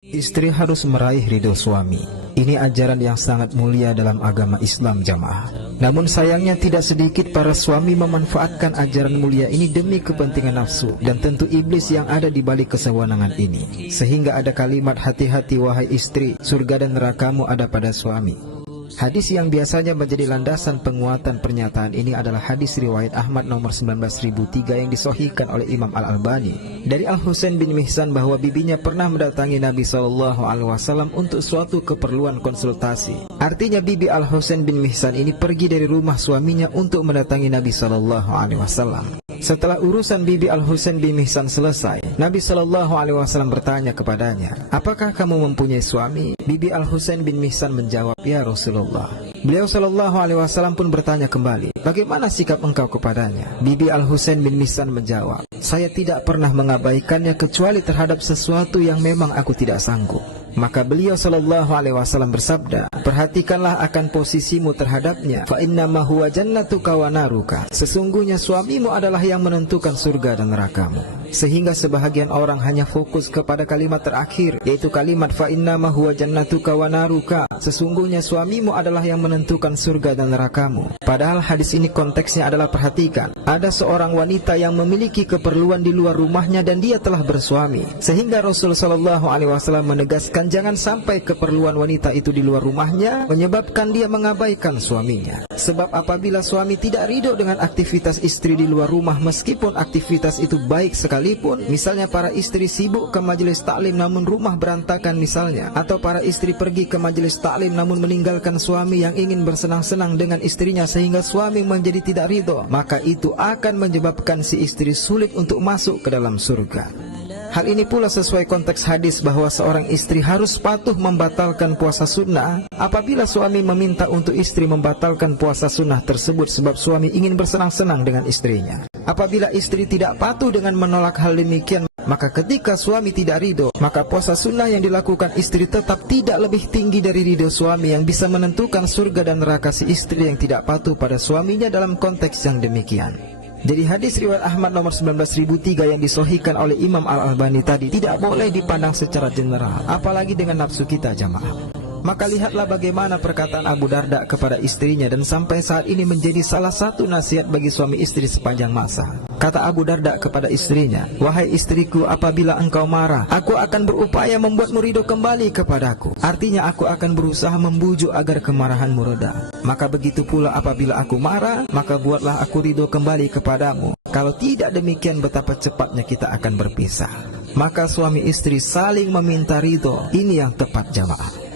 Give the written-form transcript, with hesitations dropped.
Istri harus meraih ridho suami. Ini ajaran yang sangat mulia dalam agama Islam, jamaah. Namun sayangnya tidak sedikit para suami memanfaatkan ajaran mulia ini demi kepentingan nafsu dan tentu iblis yang ada di balik kesewenangan ini. Sehingga ada kalimat, hati-hati wahai istri, surga dan nerakamu ada pada suami. Hadis yang biasanya menjadi landasan penguatan pernyataan ini adalah hadis riwayat Ahmad nomor 19003 yang disahihkan oleh Imam Al-Albani dari Al-Husain bin Mihsan bahwa bibinya pernah mendatangi Nabi SAW untuk suatu keperluan konsultasi. Artinya bibi Al-Husain bin Mihsan ini pergi dari rumah suaminya untuk mendatangi Nabi SAW. Setelah urusan bibi Al-Husain bin Mihsan selesai, Nabi SAW bertanya kepadanya, apakah kamu mempunyai suami? Bibi Al-Husain bin Mihsan menjawab, ya Rasulullah. Beliau SAW pun bertanya kembali, bagaimana sikap engkau kepadanya? Bibi Al-Husain bin Mihsan menjawab, saya tidak pernah mengabaikannya kecuali terhadap sesuatu yang memang aku tidak sanggup. Maka beliau SAW bersabda, perhatikanlah akan posisimu terhadapnya, fa innama huwa jannatuka wa naruka. Sesungguhnya suamimu adalah yang menentukan surga dan nerakamu. Sehingga sebahagian orang hanya fokus kepada kalimat terakhir, yaitu kalimat fa innama huwa jannatuka wa naruka. Sesungguhnya suamimu adalah yang menentukan surga dan nerakamu. Padahal hadis ini konteksnya adalah, perhatikan, ada seorang wanita yang memiliki keperluan di luar rumahnya dan dia telah bersuami. Sehingga Rasulullah SAW menegaskan jangan sampai keperluan wanita itu di luar rumahnya menyebabkan dia mengabaikan suaminya. Sebab apabila suami tidak ridho dengan aktivitas istri di luar rumah, meskipun aktivitas itu baik sekalipun, misalnya para istri sibuk ke majelis taklim namun rumah berantakan misalnya, atau para istri pergi ke majelis taklim namun meninggalkan suami yang ingin bersenang-senang dengan istrinya sehingga suami menjadi tidak ridho, maka itu akan menyebabkan si istri sulit untuk masuk ke dalam surga. Hal ini pula sesuai konteks hadis bahwa seorang istri harus patuh membatalkan puasa sunnah apabila suami meminta untuk istri membatalkan puasa sunnah tersebut sebab suami ingin bersenang-senang dengan istrinya. Apabila istri tidak patuh dengan menolak hal demikian, maka ketika suami tidak ridho, maka puasa sunnah yang dilakukan istri tetap tidak lebih tinggi dari ridho suami yang bisa menentukan surga dan neraka si istri yang tidak patuh pada suaminya dalam konteks yang demikian. Jadi hadis riwayat Ahmad nomor 19003 yang disahihkan oleh Imam Al-Albani tadi tidak boleh dipandang secara general, apalagi dengan nafsu kita, jamaah. Maka lihatlah bagaimana perkataan Abu Darda kepada istrinya dan sampai saat ini menjadi salah satu nasihat bagi suami istri sepanjang masa. Kata Abu Darda kepada istrinya, wahai istriku, apabila engkau marah, aku akan berupaya membuatmu ridho kembali kepadaku. Artinya aku akan berusaha membujuk agar kemarahanmu reda. Maka begitu pula apabila aku marah, maka buatlah aku ridho kembali kepadamu. Kalau tidak demikian, betapa cepatnya kita akan berpisah. Maka suami istri saling meminta ridho. Ini yang tepat, jamaah.